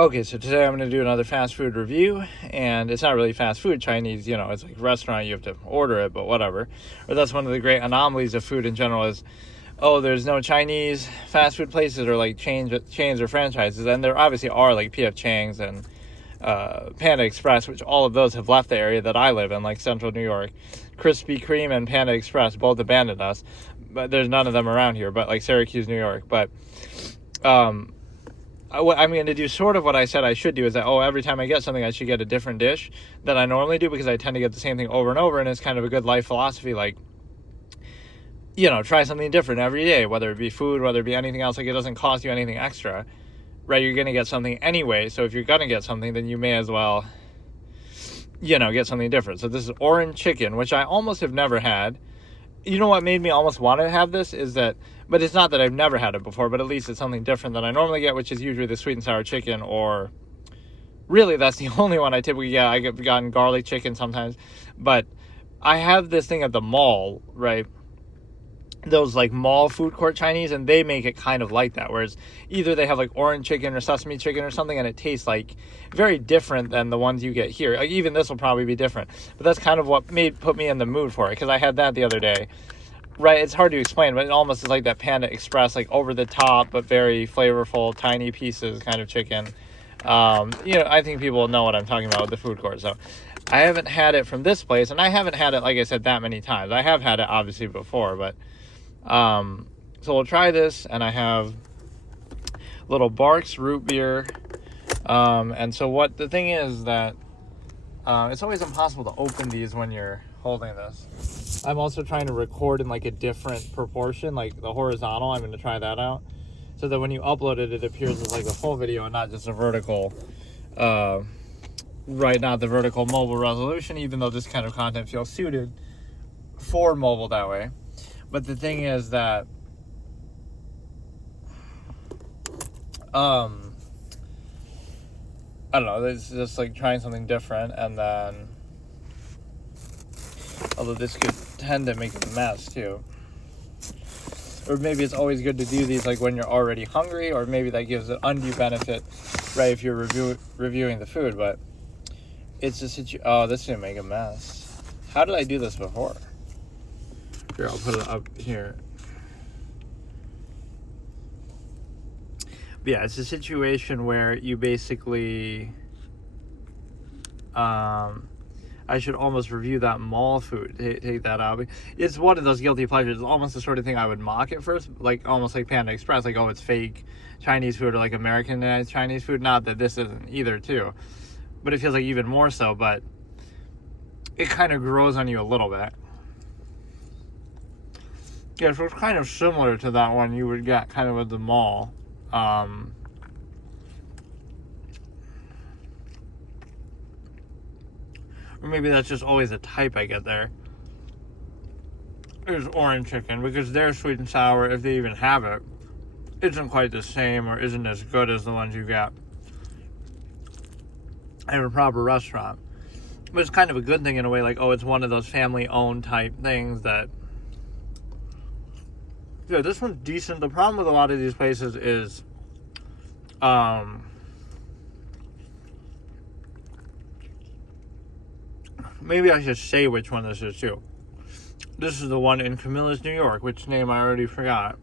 Okay, so today I'm going to do another fast food review, and it's not really fast food, Chinese, it's like a restaurant, you have to order it, but whatever. But that's one of the great anomalies of food in general is, there's no Chinese fast food places or like chains or franchises, and there obviously are like P.F. Chang's and Panda Express, which all of those have left the area that I live in, like Central New York. Krispy Kreme and Panda Express both abandoned us, but there's none of them around here, but like Syracuse, New York. But I'm going to do sort of what I said I should do, is that, every time I get something, I should get a different dish than I normally do, because I tend to get the same thing over and over, and it's kind of a good life philosophy, like, try something different every day, whether it be food, whether it be anything else. Like, it doesn't cost you anything extra, right? You're going to get something anyway, so if you're going to get something, then you may as well, get something different. So this is orange chicken, which I almost have never had. You know what made me almost want to have this is that, but it's not that I've never had it before, but at least it's something different than I normally get, which is usually the sweet and sour chicken, or really that's the only one I typically get. I've gotten garlic chicken sometimes, but I have this thing at the mall, right? Those like mall food court Chinese, and they make it kind of like that, whereas either they have like orange chicken or sesame chicken or something, and it tastes like very different than the ones you get here. Like, even this will probably be different, but that's kind of what put me in the mood for it, because I had that the other day, right? It's hard to explain, but it almost is like that Panda Express, like over the top but very flavorful, tiny pieces kind of chicken. I think people know what I'm talking about with the food court. So I haven't had it from this place, and I haven't had it, like I said, that many times. I have had it obviously before, but so we'll try this. And I have little Barks root beer, and so what the thing is that it's always impossible to open these when you're holding this. I'm also trying to record in like a different proportion, like the horizontal. I'm going to try that out, so that when you upload it, it appears as like a full video and not just a vertical, not the vertical mobile resolution, even though this kind of content feels suited for mobile that way. But the thing is that I don't know, it's just like trying something different. And then, although this could tend to make a mess too, or maybe it's always good to do these like when you're already hungry, or maybe that gives an undue benefit, right, if you're reviewing the food. But it's just this didn't make a mess. How did I do this before? Here, I'll put it up here. But yeah, it's a situation where you basically, I should almost review that mall food. Take that out. It's one of those guilty pleasures. It's almost the sort of thing I would mock at first, like almost like Panda Express, like, it's fake Chinese food, or like Americanized Chinese food. Not that this isn't either, too, but it feels like even more so. But it kind of grows on you a little bit. Yeah, so it's kind of similar to that one you would get kind of at the mall. Or maybe that's just always a type I get there. There's orange chicken, because their sweet and sour, if they even have it, isn't quite the same, or isn't as good as the ones you get in a proper restaurant. But it's kind of a good thing in a way, like, it's one of those family-owned type things that... Yeah, this one's decent. The problem with a lot of these places is, maybe I should say which one this is too. This is the one in Camillus, New York, which name I already forgot.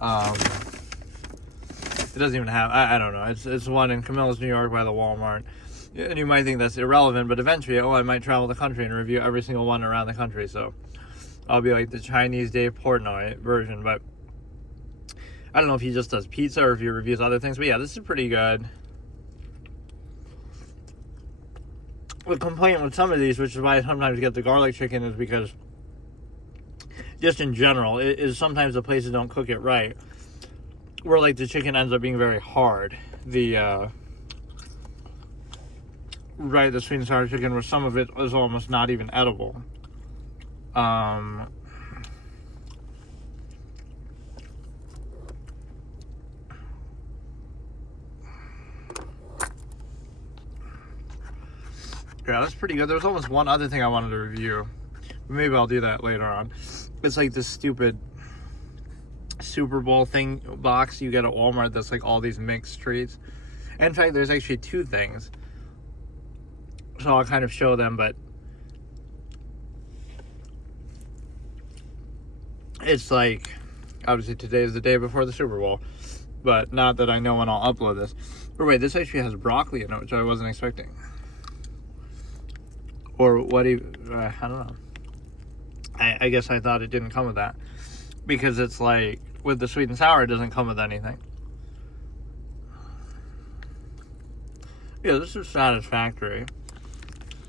It doesn't even have, I don't know. It's one in Camillus, New York by the Walmart. And you might think that's irrelevant, but eventually, I might travel the country and review every single one around the country. So I'll be like the Chinese Dave Portnoy version. But I don't know if he just does pizza or if he reviews other things. But yeah, this is pretty good. The complaint with some of these, which is why I sometimes get the garlic chicken, is because just in general, it is sometimes the places don't cook it right, where like the chicken ends up being very hard. The sweet and sour chicken, where some of it is almost not even edible. Yeah, that's pretty good. There was almost one other thing I wanted to review. Maybe I'll do that later on. It's like this stupid Super Bowl thing box you get at Walmart that's like all these mixed treats. And in fact, there's actually two things. So I'll kind of show them, but it's like, obviously today is the day before the Super Bowl, but not that I know when I'll upload this. But wait, this actually has broccoli in it, which I wasn't expecting. Or what even, I don't know. I guess I thought it didn't come with that. Because it's like, with the sweet and sour, it doesn't come with anything. Yeah, this is satisfactory.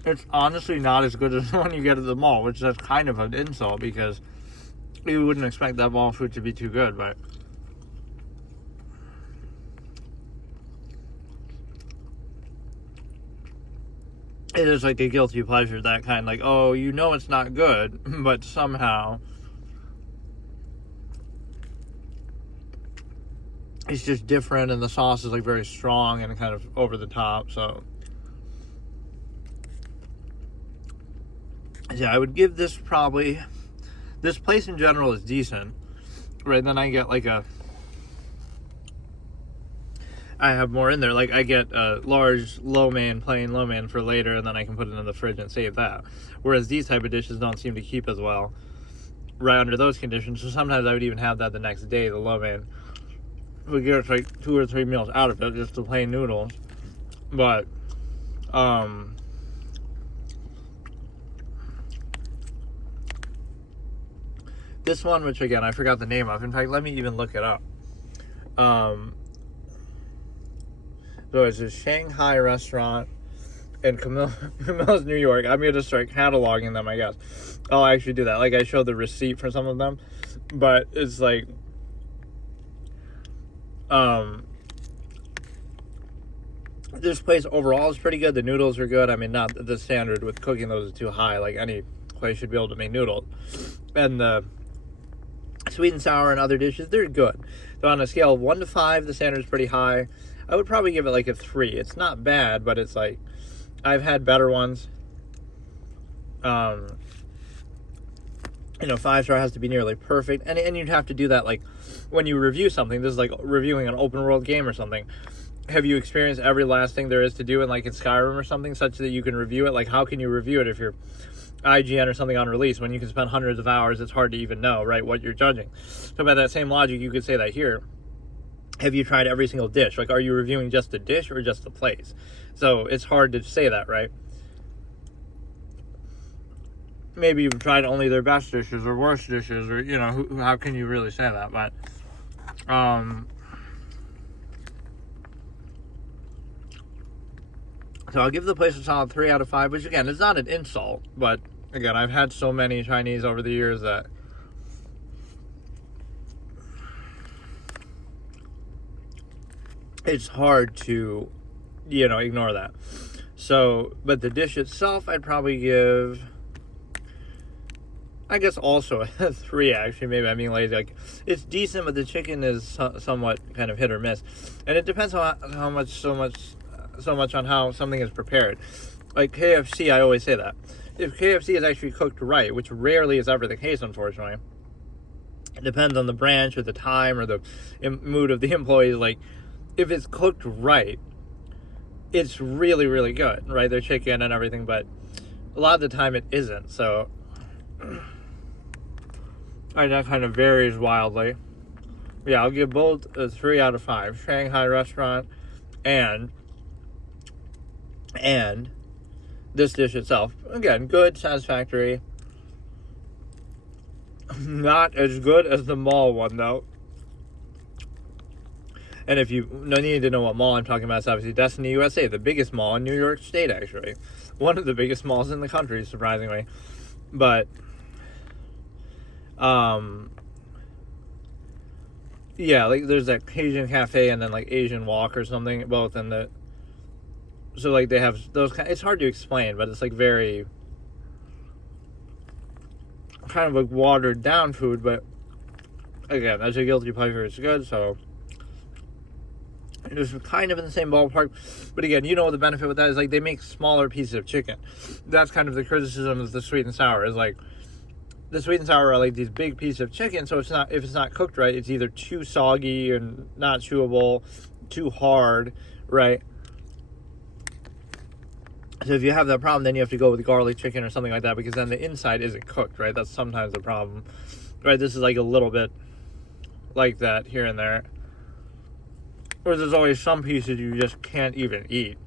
It's honestly not as good as the one you get at the mall, which is kind of an insult because you wouldn't expect that mall food to be too good, but it is like a guilty pleasure, that kind, like, oh, you know it's not good, but somehow it's just different, and the sauce is like very strong and kind of over the top. So yeah, I would give this probably, this place in general is decent, right? Then I get like I have more in there. Like I get a large plain lo mein for later, and then I can put it in the fridge and save that. Whereas these type of dishes don't seem to keep as well right under those conditions. So sometimes I would even have that the next day, the lo mein. We get like 2 or 3 meals out of it, just the plain noodles. But this one, which again I forgot the name of. In fact, let me even look it up. So it's a Shanghai restaurant in Camille's, New York. I'm going to start cataloging them, I guess. I'll actually do that. Like, I showed the receipt for some of them. But it's like, this place overall is pretty good. The noodles are good. I mean, not the standard with cooking those is too high. Like, any place should be able to make noodles. And the sweet and sour and other dishes, they're good. So on a scale of 1 to 5, the standard is pretty high. I would probably give it like a 3. It's not bad, but it's like, I've had better ones. 5-star has to be nearly perfect. And you'd have to do that like when you review something. This is like reviewing an open world game or something. Have you experienced every last thing there is to do in like in Skyrim or something, such that you can review it? Like, how can you review it if you're IGN or something on release? When you can spend hundreds of hours, it's hard to even know, right, what you're judging. So by that same logic, you could say that here. Have you tried every single dish? Like, are you reviewing just the dish or just the place? So it's hard to say that, right? Maybe you've tried only their best dishes or worst dishes, or, how can you really say that? But, so I'll give the place a solid 3 out of 5, which again, is not an insult, but again, I've had so many Chinese over the years that it's hard to, ignore that. So, but the dish itself, I'd probably give, I guess, also a 3, actually. Maybe I'm being lazy. Like, it's decent, but the chicken is somewhat kind of hit or miss. And it depends on so much on how something is prepared. Like KFC, I always say that. If KFC is actually cooked right, which rarely is ever the case, unfortunately, it depends on the branch or the time or the mood of the employees. Like, if it's cooked right, it's really, really good, right? Their chicken and everything, but a lot of the time it isn't. So that kind of varies wildly. Yeah, I'll give both a 3 out of 5. Shanghai restaurant and this dish itself. Again, good, satisfactory. Not as good as the mall one, though. And if you need to know what mall I'm talking about, it's obviously Destiny USA, the biggest mall in New York State, actually. One of the biggest malls in the country, surprisingly. But, yeah, like, there's that Asian cafe and then, like, Asian Walk or something, both in the, so, like, they have those it's hard to explain, but it's, like, very, kind of, like, watered-down food, but, again, that's a guilty pleasure, it's good, so it was kind of in the same ballpark. But again, the benefit with that is, like, they make smaller pieces of chicken. That's kind of the criticism of the sweet and sour, is, like, the sweet and sour are like these big pieces of chicken, so if it's not cooked right, it's either too soggy and not chewable, too hard, right? So if you have that problem, then you have to go with garlic chicken or something like that, because then the inside isn't cooked, right? That's sometimes the problem, right? This is like a little bit like that here and there. Or there's always some pieces you just can't even eat.